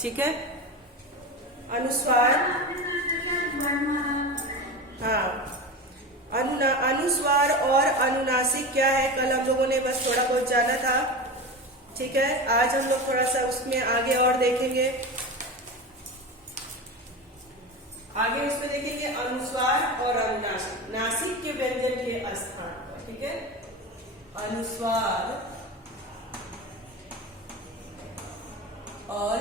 ठीक है। अनुस्वार, हाँ, अनुस्वार और अनुनासिक क्या है, कल हम लोगों ने बस थोड़ा बहुत जाना था, ठीक है। आज हम लोग थोड़ा सा उसमें आगे और देखेंगे, आगे उसमें देखेंगे अनुस्वार और अनुनासिक, नासिक के व्यंजन के स्थान पर, ठीक है। अनुस्वार और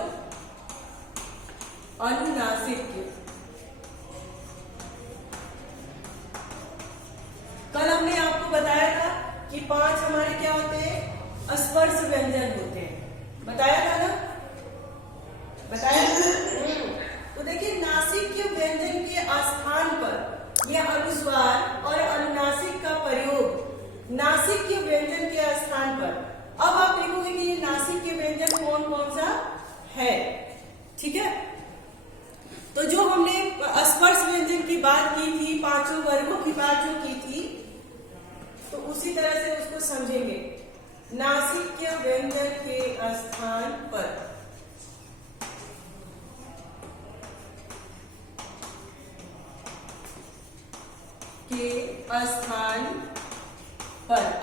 अनुनासिक के, कल हमने आपको बताया था कि 5 हमारे क्या होते हैं, स्पर्श व्यंजन होते हैं, बताया था ना, बताया था। तो देखिए नासिक के व्यंजन के स्थान पर यह अनुस्वार और अनुनासिक का प्रयोग, नासिक के व्यंजन के स्थान पर, अब आप लिखोगे कि ये नासिक के व्यंजन कौन कौन सा है, ठीक है। तो जो हमने स्पर्श व्यंजन की बात की थी, 5 वर्गों की बात जो की थी, तो उसी तरह से उसको समझेंगे। नासिक के व्यंजन के स्थान पर,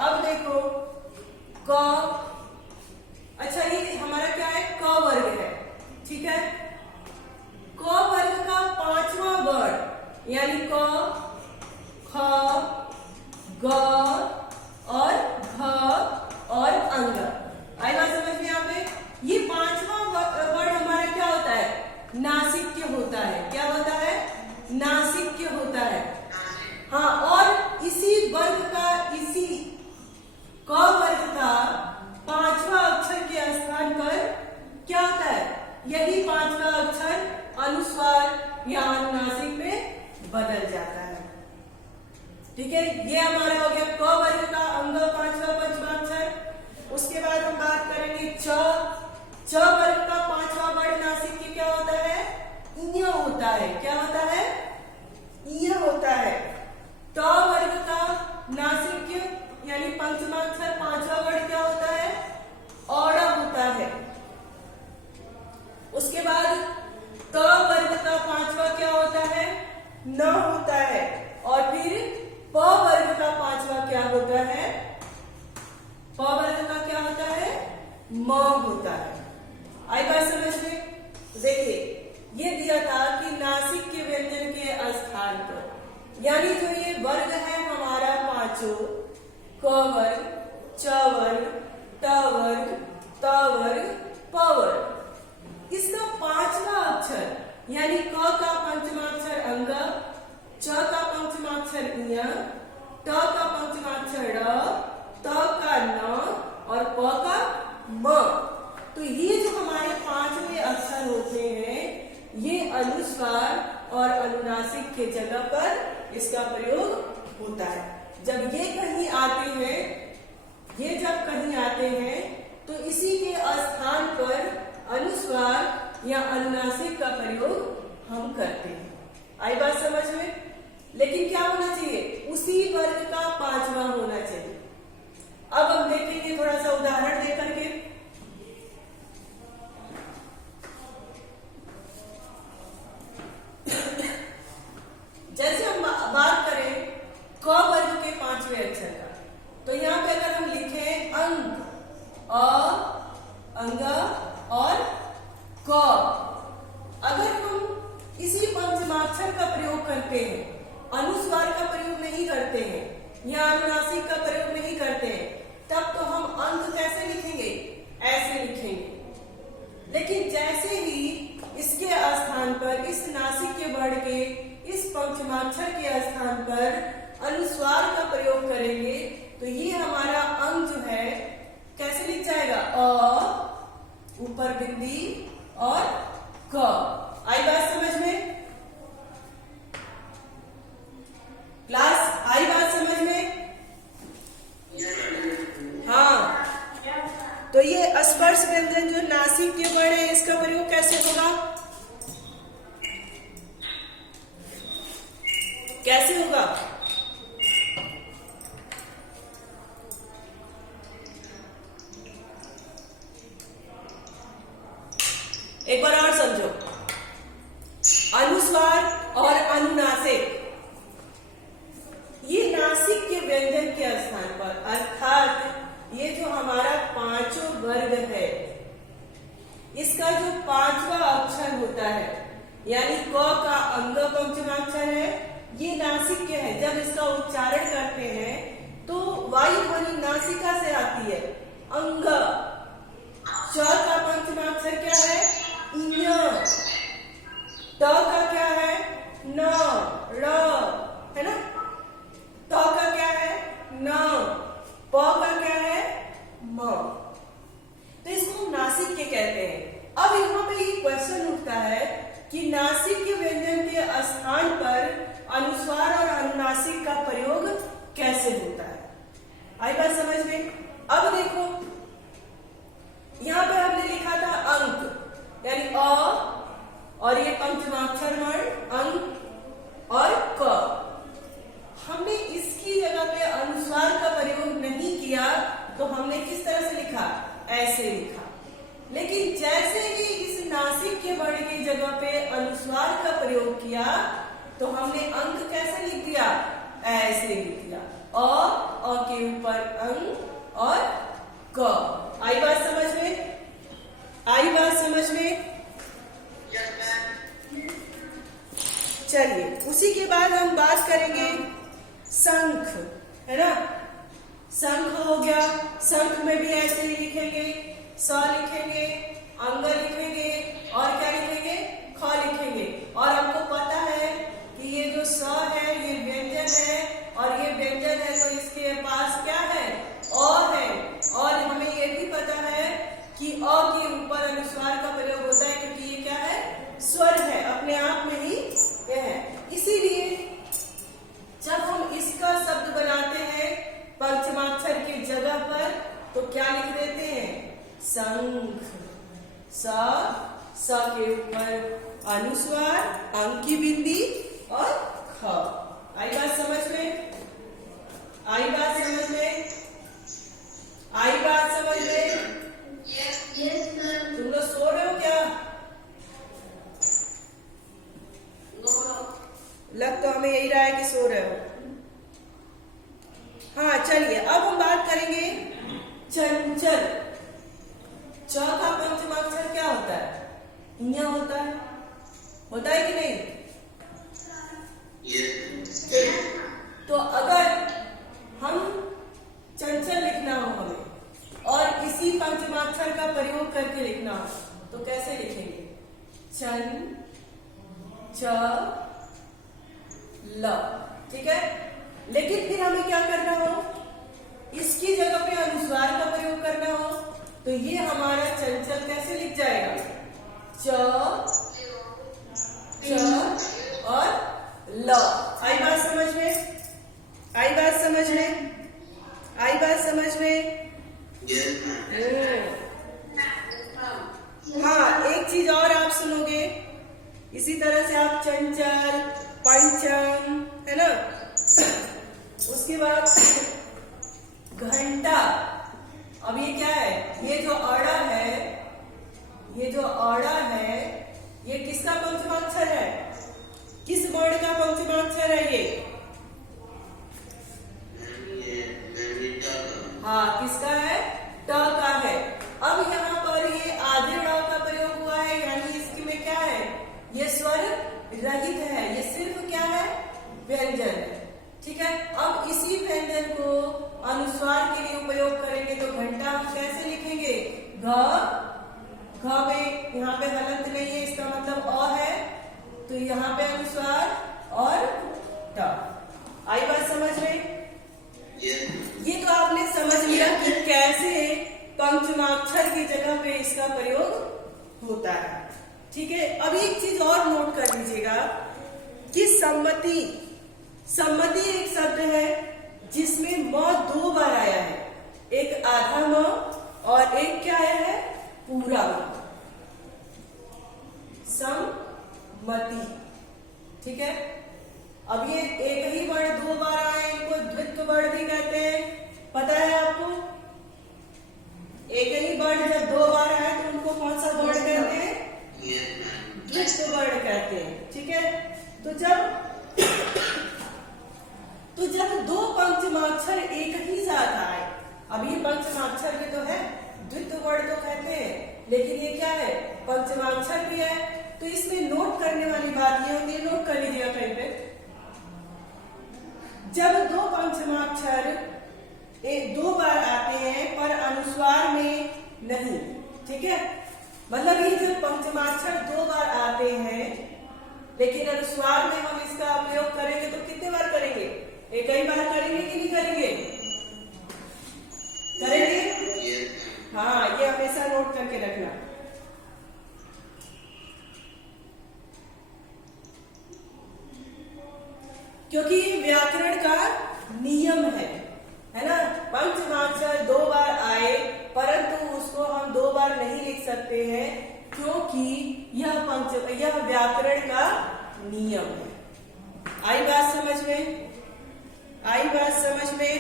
अब देखो क, अच्छा ये हमारा क्या है, क वर्ग है, ठीक है। क वर्ग का 5वां वर्ण यानी क, ख, ग और घ और अंग, आई बात समझ में? यहाँ पे ये 5वां वर्ण हमारा क्या होता है, नासिक्य होता है। क्या होता है, नासिक्य होता है, हाँ। और इसी वर्ग का, इसी क वर्ग का 5वां अक्षर के स्थान पर क्या होता है, यही 5वां अक्षर अनुस्वार या अनुनासिक में बदल जाता है, ठीक है। ये हमारा हो गया क वर्ग का अंग, 5वां पंचमाक्षर। उसके बाद हम बात करेंगे च वर्ग का 5वां वर्ण नासिक की क्या होता है, इ होता है। क्या होता है, इ होता है। ट वर्ग का नासिक यानी पंचमाक्षर 5वां वर्ण क्या होता है, औड़ होता है। उसके बाद त वर्ग का 5वां क्या होता है, न होता है। और फिर प वर्ग का 5वां क्या होता है, प वर्ग का क्या होता है, म होता है। आई बात समझ में? देखिए ये दिया था कि नासिक के व्यंजन के स्थान पर, यानी जो ये वर्ग है हमारा 5, क वर्ग, च वर्ग, ट वर्ग, त वर्ग, प वर्ग, इसका 5वां अक्षर यानी क का पंचमाक्षर अंग, च का पंचमाक्षर इ, ट का पंचमाक्षर ड़, त का न और प का म। तो ये जो हमारे 5वें अक्षर होते हैं, ये अनुस्वार और अनुनासिक के जगह पर इसका प्रयोग होता है। जब ये कहीं आते हैं, ये जब कहीं आते हैं तो इसी के स्थान पर अनुस्वार या अनुनासिक का प्रयोग हम करते हैं। आई बात समझ में? लेकिन क्या होना चाहिए, उसी वर्ग का 5वां होना चाहिए। अब हम देखेंगे थोड़ा सा उदाहरण देकर के। जैसे हम बात करें क वर्ग के 5वें अक्षर का, तो यहाँ पे अगर हम लिखें अंग, अंग और क, अगर हम इसी पंचमाक्षर का प्रयोग करते हैं, अनुस्वार का प्रयोग नहीं करते हैं या अनुनासिक का प्रयोग नहीं करते हैं, तब तो हम अंग कैसे लिखेंगे, ऐसे लिखेंगे। लेकिन जैसे ही इसके स्थान पर, इस नासिक के वर्ण के इस पंचमाक्षर के स्थान पर अनुस्वार का प्रयोग करेंगे, तो ये हमारा अंग जो है कैसे लिख जाएगा, अ, ऊपर बिंदी और क। आई बात समझ में? क्लास आई बात समझ में? हाँ। तो ये स्पर्श व्यंजन जो नासिक के वर्ण है, इसका प्रयोग कैसे होगा, कैसे होगा? एक बार और समझो, अनुस्वार और अनुनासिक, ये नासिक के व्यंजन के स्थान पर, अर्थात ये जो हमारा पांचों वर्ग है, इसका जो पांचवा अक्षर होता है, यानी क का अंग पंचमाक्षर है, ये नासिक के है। जब इसका उच्चारण करते हैं तो वायु ध्वनि नासिका से आती है, अंग। च का पंचमाक्षर क्या है, ञ। त का क्या है, न, ड़, है ना। त का क्या है, न। प का क्या है, म। तो इसको हम नासिक के कहते हैं। अब यहाँ पे ये क्वेश्चन उठता है कि नासिक के व्यंजन के स्थान पर अनुस्वार और अनुनासिक का प्रयोग कैसे होता है। आई बात समझ में। अब देखो, यहाँ पे हमने लिखा था अंक, यानी अ, और ये पंचमाक्षर वर्ण अंक और क। हमने इसकी जगह पे अनुस्वार का प्रयोग नहीं किया, तो हमने किस तरह से लिखा, ऐसे लिखा। लेकिन जैसे ही इस नासिक के वर्ण की जगह पे अनुस्वार का प्रयोग किया, तो हमने अंक कैसे लिख दिया, ऐसे लिख दिया, अ के ऊपर अंक और क। आई बात समझ में, आई बात समझ में। चलिए, उसी के बाद हम बात करेंगे शंख, है ना। शंख हो गया, शंख में भी ऐसे ही लिखेंगे, स लिखेंगे, अंग लिखेंगे और क्या लिखेंगे, ख लिखेंगे। और हमको पता है कि ये जो स है ये व्यंजन है, और ये व्यंजन है तो इसके पास क्या है, अ है। और हमें ये भी पता है कि अ के ऊपर अनुस्वार का प्रयोग होता है, क्योंकि ये क्या है, स्वर है, अपने आप में ही यह है। इसीलिए जब हम इसका शब्द बनाते हैं पंचमाक्षर की जगह पर, तो क्या लिख देते हैं, शंख। स के ऊपर अनुस्वार, अंक की बिंदी और ख। आई बात समझ में, आई बात समझ में, आई बात समझ में। तुम लोग सो रहे हो क्या, लग तो हमें यही रहा है कि सो रहे हो। हाँ चलिए, अब हम बात करेंगे चंचल। च का पंचमाक्षर क्या होता है, ञ होता है, होता है कि नहीं। तो अगर हम चंचल लिखना हो हमें, और इसी पंचमाक्षर का प्रयोग करके लिखना हो, तो कैसे लिखेंगे, चन च ल, ठीक है। लेकिन फिर हमें क्या करना हो, इसकी जगह पे अनुस्वार का प्रयोग करना हो, तो ये हमारा चंचल कैसे लिख जाएगा, च और ल। आई बात समझ में, आई बात समझ में, आई बात समझ में। हाँ, एक चीज और आप सुनोगे, इसी तरह से आप चंचल, पंचम, है ना। उसके बाद घंटा। अब ये क्या है, ये जो अड़ा है, ये जो अड़ा है, ये किसका पंचमाक्षर है, किस वर्ण का पंचमाक्षर है ये, हाँ किसका है, ट का है। अब यहाँ पर ये आधे ड़ का प्रयोग हुआ है, यानी इसमें क्या है, ये स्वर रहित है, ये सिर्फ क्या है, व्यंजन है, ठीक है। अब इसी व्यंजन को अनुस्वार के लिए उपयोग करेंगे, तो घंटा हम कैसे लिखेंगे, घ में यहाँ पे हलंत नहीं है, इसका मतलब अ है, तो यहाँ पे अनुस्वार और ट। आई बात समझ में। ये तो आपने समझ लिया कि कैसे पंचमाक्षर की जगह पे इसका प्रयोग होता है, ठीक है। अब एक चीज और नोट कर लीजिएगा कि सम्मति, सम्मति एक शब्द है जिसमें म 2 बार आया है, एक आधा म और एक क्या आया है, पूरा म। सम्मति, ठीक है। अब ये एक ही वर्ण 2 बार आए, इनको द्वित्व वर्ण भी कहते हैं, पता है आपको। एक ही वर्ण जब 2 बार आए तो उनको कौन सा वर्ण कहते हैं, द्वित्व वर्ण कहते हैं। ठीक है, तो जब दो पंचमाक्षर एक ही साथ आए, अब ये पंचमाक्षर भी तो है, द्वित्व वर्ण तो कहते हैं, लेकिन ये क्या है, पंचमाक्षर भी है। तो इसमें नोट करने वाली बात ये होती है, नोट कर लीजिएगा कहीं पे, जब दो पंचमाक्षर दो बार आते हैं पर अनुस्वार में नहीं। ठीक है, मतलब ये जब पंचमाक्षर दो बार आते हैं लेकिन अनुस्वार में हम इसका प्रयोग करेंगे तो कितने बार करेंगे, एक ही बार करेंगे कि नहीं करेंगे, करेंगे। हाँ, ये हमेशा नोट करके रखना। क्योंकि ये व्याकरण का नियम है ना। पंचमाक्षर दो बार आए परंतु उसको हम दो बार नहीं लिख सकते हैं, क्योंकि यह व्याकरण का नियम है। आई बात समझ में, आई बात समझ में?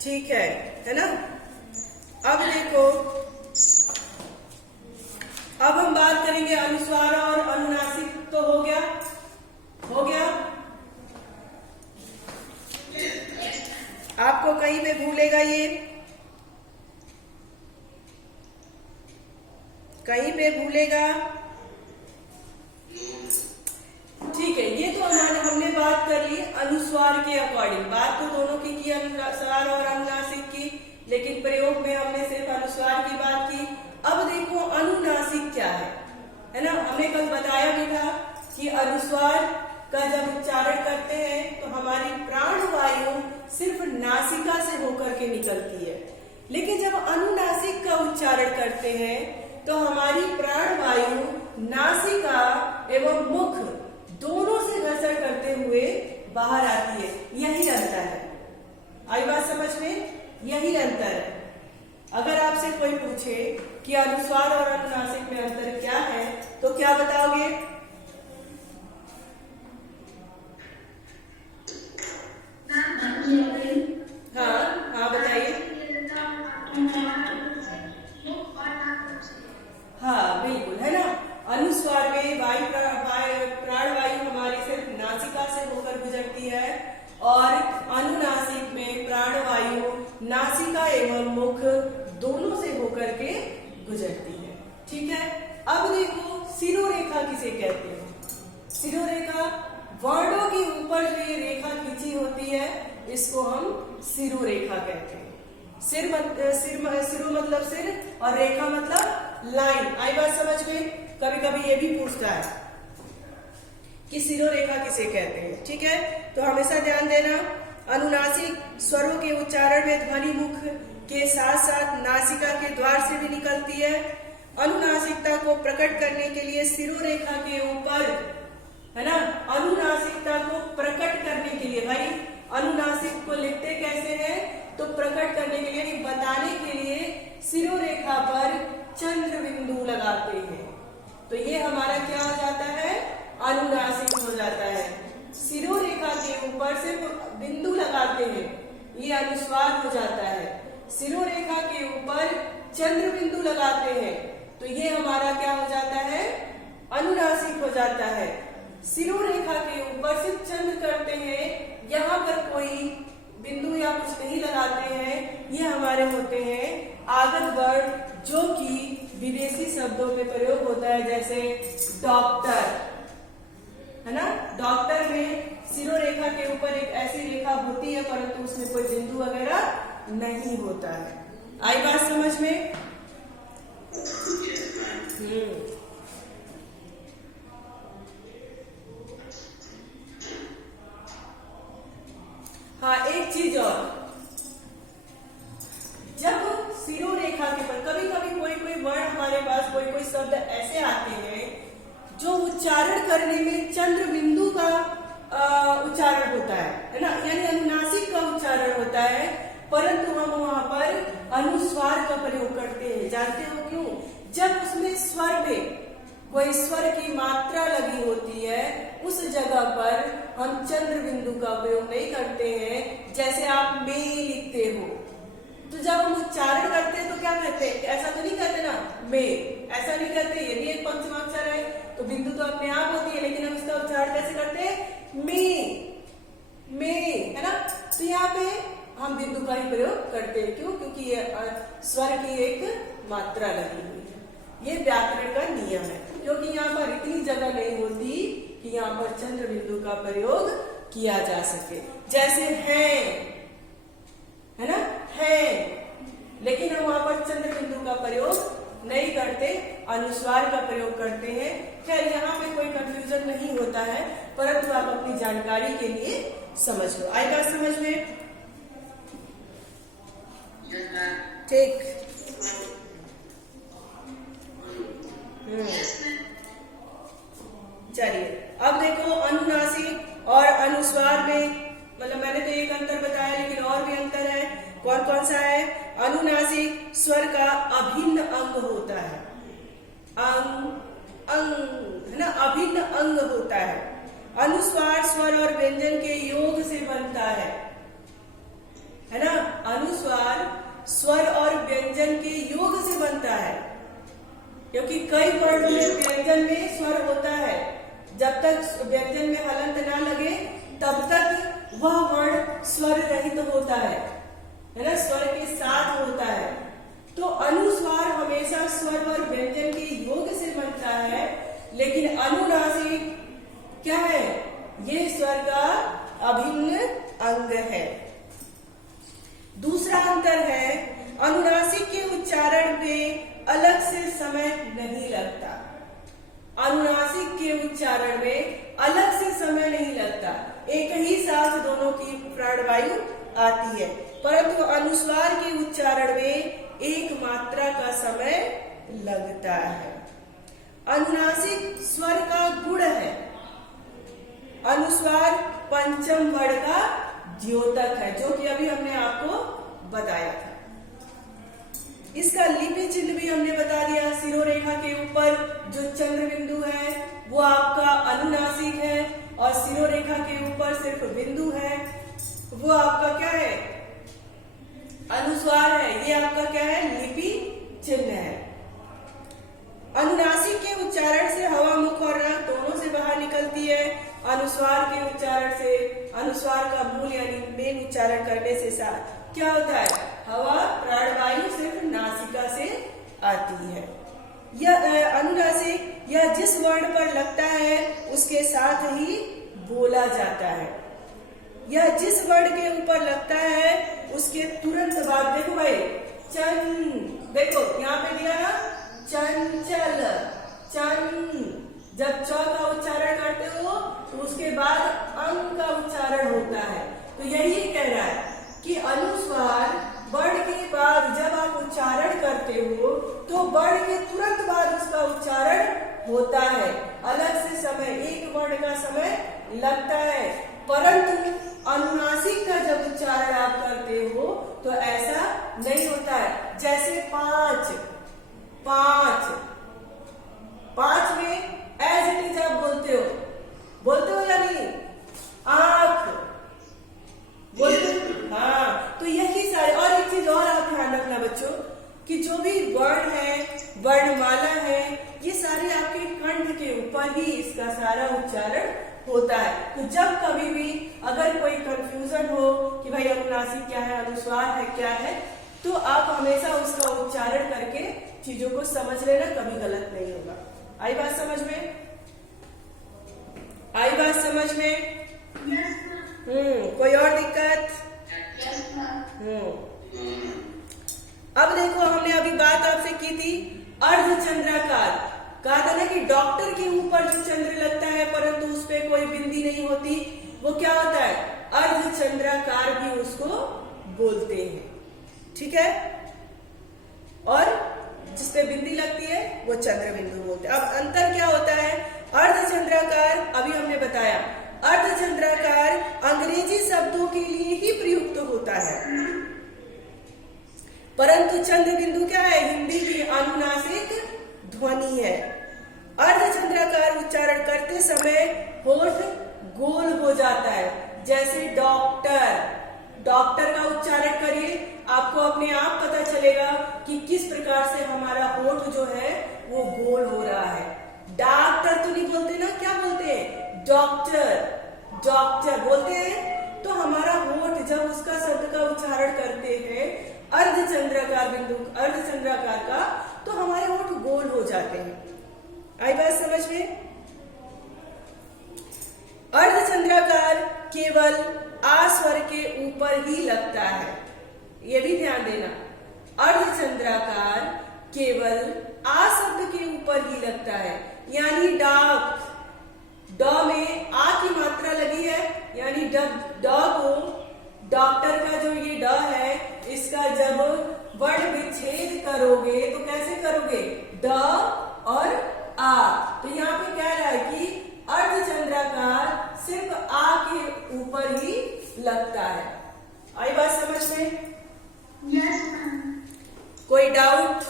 ठीक है ना। अब देखो, अब हम बात करेंगे अनुस्वार और अनुनासिक। तो हो गया, हो गया। आपको कहीं पे भूलेगा, ये कहीं पे भूलेगा? ठीक है, ये तो हमने बात कर ली अनुस्वार के अकॉर्डिंग। बात तो दोनों की अनुस्वार और अनुनासिक की, लेकिन प्रयोग में हमने सिर्फ अनुस्वार की बात की। अब देखो अनुनासिक क्या है ना। हमने कल बताया भी था कि अनुस्वार का जब उच्चारण करते हैं तो हमारी प्राणवायु सिर्फ नासिका से होकर के निकलती है, लेकिन जब अनुनासिक का उच्चारण करते हैं तो हमारी प्राणवायु नासिका एवं मुख दोनों से घर्षण करते हुए बाहर आती है। यही अंतर है। आई बात समझ में? यही अंतर है। अगर आपसे कोई पूछे कि अनुस्वार और अनुनासिक में अंतर क्या है तो क्या बताओगे? हाँ हाँ, बताइए। हाँ बिल्कुल, है ना। अनुस्वार में प्राणवायु हमारी सिर्फ नासिका से होकर गुजरती है और अनुनासिक में प्राणवायु नासिका एवं मुख दोनों से होकर के गुजरती है। ठीक है, अब देखो शिरोरेखा किसे कहते हैं। शिरोरेखा, वर्णों के ऊपर जो ये रेखा खींची होती है इसको हम शिरोरेखा कहते हैं। सिर मतलब सिर और रेखा मतलब लाइन। आई बात समझ में? कभी कभी ये भी पूछता है कि शिरोरेखा किसे कहते हैं। ठीक है, तो हमेशा ध्यान देना, अनुनासिक स्वरों के उच्चारण में ध्वनि मुख के साथ साथ नासिका के द्वार से भी निकलती है। अनुनासिकता को प्रकट करने के लिए शिरोरेखा के ऊपर, है ना, अनुनासिकता को प्रकट करने के लिए, भाई अनुनासिक को लिखते कैसे हैं तो प्रकट करने के लिए, बताने के लिए शिरोरेखा पर चंद्र बिंदु लगाते हैं। तो ये हमारा क्या हो जाता है, अनुनासिक हो जाता है। शिरोरेखा के ऊपर सिर्फ बिंदु लगाते हैं, ये अनुस्वार हो जाता है। शिरोरेखा के ऊपर चंद्र बिंदु लगाते हैं तो ये हमारा क्या हो जाता है, अनुनासिक हो जाता है। शिरोरेखा के ऊपर सिर्फ चंद्र करते हैं, यहाँ पर कोई बिंदु या कुछ नहीं लगाते हैं, ये हमारे होते हैं आगत वर्ण, जो कि विदेशी शब्दों में प्रयोग होता है, जैसे डॉक्टर, है ना। डॉक्टर में शिरोरेखा के ऊपर एक ऐसी रेखा होती है परंतु उसमें कोई बिंदु वगैरह नहीं होता है। आई बात समझ में? हाँ, एक चीज और, जब शिरोरेखा के पर कभी कभी कोई वर्ण हमारे पास, कोई शब्द ऐसे आते हैं जो उच्चारण करने में चंद्र बिंदु का उच्चारण होता है ना, यानी अनुनासिक का उच्चारण होता है, परंतु हम वहां पर अनुस्वार का प्रयोग करते हैं। जानते हो क्यों? जब उसमें स्वर पे कोई स्वर की मात्रा लगी होती है उस जगह पर हम चंद्र बिंदु का प्रयोग नहीं करते हैं। जैसे आप में लिखते हो, तो जब हम उच्चारण करते हैं तो क्या कहते हैं, ऐसा तो नहीं कहते ना में, ऐसा नहीं कहते। यदि एक पंचमाक्षर है तो बिंदु तो अपने आप होती है, लेकिन हम इसका उच्चारण कैसे करते हैं, में, है ना। तो यहाँ पे हम बिंदु का ही प्रयोग करते हैं, क्यों, क्योंकि ये स्वर की एक मात्रा लगी हुई है। ये व्याकरण का नियम है, क्योंकि यहाँ पर इतनी जगह नहीं होती कि यहाँ पर चंद्र बिंदु का प्रयोग किया जा सके। जैसे है ना, है, लेकिन हम वहां पर चंद्र बिंदु का प्रयोग नहीं करते, अनुस्वार का प्रयोग करते हैं। खैर यहाँ पे कोई कंफ्यूजन नहीं होता है, परंतु आप अपनी जानकारी के लिए समझ लो। आई बात समझ में? ठीक। चलिए अब देखो अनुनासिक और अनुस्वार में, मतलब मैंने तो एक अंतर बताया, लेकिन और भी अंतर है। कौन कौन सा है? अनुनासिक स्वर का अभिन्न अंग होता है, है ना, अभिन्न अंग होता है। अनुस्वार स्वर और व्यंजन के योग से बनता है ना। अनुस्वार स्वर और व्यंजन के योग से बनता है, क्योंकि कई वर्णों में व्यंजन में स्वर होता है। जब तक व्यंजन में हलंत ना लगे तब तक वह वर्ण स्वर रहित होता है ना, स्वर के साथ होता है। तो अनुस्वार हमेशा स्वर और व्यंजन के योग से बनता है, लेकिन अनुनासिक क्या है, ये स्वर का अभिन्न अंग है। दूसरा अंतर है, अनुनासिक के उच्चारण में अलग से समय नहीं लगता। अनुनासिक के उच्चारण में अलग से समय नहीं लगता, एक ही साथ दोनों की प्राणवायु आती है। परंतु अनुस्वार के उच्चारण में एक मात्रा का समय लगता है। अनुनासिक स्वर का गुण है, अनुस्वार पंचम वर्ण का द्योतक है, जो कि अभी हमने आपको बताया था। इसका लिपि चिन्ह भी हमने बता दिया। शिरोरेखा के ऊपर जो चंद्र बिंदु है वो आपका अनुनासिक है, और शिरोरेखा के ऊपर सिर्फ बिंदु है वो आपका क्या है, अनुस्वार है। ये आपका क्या है, लिपि चिन्ह है। अनुनासिक के उच्चारण से हवा मुख और नाक दोनों से बाहर निकलती है। अनुस्वार के उच्चारण से, अनुस्वार का मूल यानी मेन उच्चारण करने से क्या होता है, हवा प्राणवायु सिर्फ नासिका से आती है। यह अनुनासिक यह जिस वर्ण पर लगता है उसके साथ ही बोला जाता है। यह जिस वर्ण के ऊपर लगता है उसके तुरंत बाद, देखो भाई, देखो यहाँ पे दिया ना, चंचल, जब च का उच्चारण करते हो तो उसके बाद अंग का उच्चारण होता है। तो यही कह रहा है कि अनुस्वार वर्ण के बाद जब आप उच्चारण करते हो तो वर्ण के तुरंत बाद उसका उच्चारण होता है। अलग से समय, एक वर्ण का समय लगता है। परंतु अनुनासिक का जब उच्चारण आप करते हो तो ऐसा नहीं होता है। जैसे पांच में एज इट इज आप बोलते हो या नहीं, आंख बोलते हो, हाँ। तो यही सारे, और एक चीज और आप ध्यान रखना बच्चों, कि जो भी वर्ण है, वर्णमाला है, ये सारे आपके कंठ के ऊपर ही इसका सारा उच्चारण होता है। तो जब कभी भी अगर कोई कंफ्यूजन हो कि भाई अनुनासिक क्या है, अनुस्वार है क्या है, तो आप हमेशा उसका उच्चारण करके चीजों को समझ लेना, कभी गलत नहीं होगा। आई बात समझ में? आई बात समझ में? कोई और दिक्कत? अब देखो, हमने अभी बात आपसे की थी अर्धचंद्राकार। कहा था ना कि डॉक्टर के ऊपर जो चंद्र लगता है परंतु उस पे कोई बिंदी नहीं होती, वो क्या होता है, अर्धचंद्राकार भी उसको बोलते हैं। ठीक है, और जिसपे बिंदी लगती है वो चंद्र बिंदु बोलते हैं। अब अंतर क्या होता है, अर्धचंद्राकार अभी हमने बताया, अर्धचंद्राकार अंग्रेजी शब्दों के लिए ही प्रयुक्त होता है, परंतु चंद्र बिंदु क्या है, हिंदी की अनुनासिक ध्वनि है। अर्धचंद्राकार उच्चारण करते समय होठ गोल हो जाता है, जैसे डॉक्टर, डॉक्टर का उच्चारण करिए, आपको अपने आप पता चलेगा कि किस प्रकार से हमारा होठ जो है वो गोल हो रहा है। डॉक्टर तो नहीं बोलते ना, क्या बोलते हैं? डॉक्टर, डॉक्टर बोलते हैं। तो हमारा होठ जब उसका शब्द का उच्चारण करते हैं अर्धचंद्राकार बिंदु, अर्धचंद्राकार का, तो हमारे होठ गोल हो जाते हैं। आई बात समझ में? अर्धचंद्राकार केवल आ स्वर के ऊपर ही लगता है, ये भी ध्यान देना। अर्धचंद्राकार केवल आ शब्द के ऊपर ही लगता है, यानी डॉग, ड में आ की मात्रा लगी है, यानी ड को डॉक्टर का जो ये ड है इसका जब वर्ण विच्छेद करोगे तो कैसे करोगे? ड और आ। तो यहाँ पे कह रहा है कि अर्धचंद्राकार सिर्फ आ के ऊपर ही लगता है। आई बात समझ में? Yes ma'am. कोई डाउट,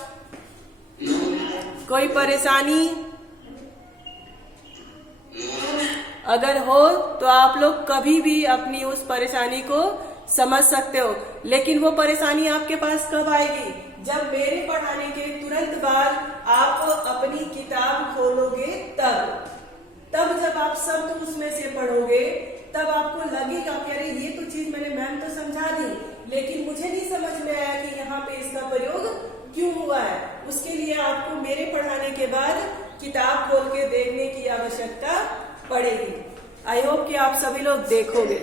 कोई परेशानी? अगर हो तो आप लोग कभी भी अपनी उस परेशानी को समझ सकते हो, लेकिन वो परेशानी आपके पास कब आएगी? जब मेरे पढ़ाने के तुरंत बाद आप अपनी किताब खोलोगे तब जब आप शब्द उसमें से पढ़ोगे तब आपको लगेगा कि अरे ये तो चीज मैंने मैम तो समझा दी, लेकिन मुझे नहीं समझ में आया कि यहाँ पे इसका प्रयोग क्यों हुआ है। उसके लिए आपको मेरे पढ़ाने के बाद किताब खोल के देखने की आवश्यकता पड़ेगी। आई होप कि आप सभी लोग देखोगे।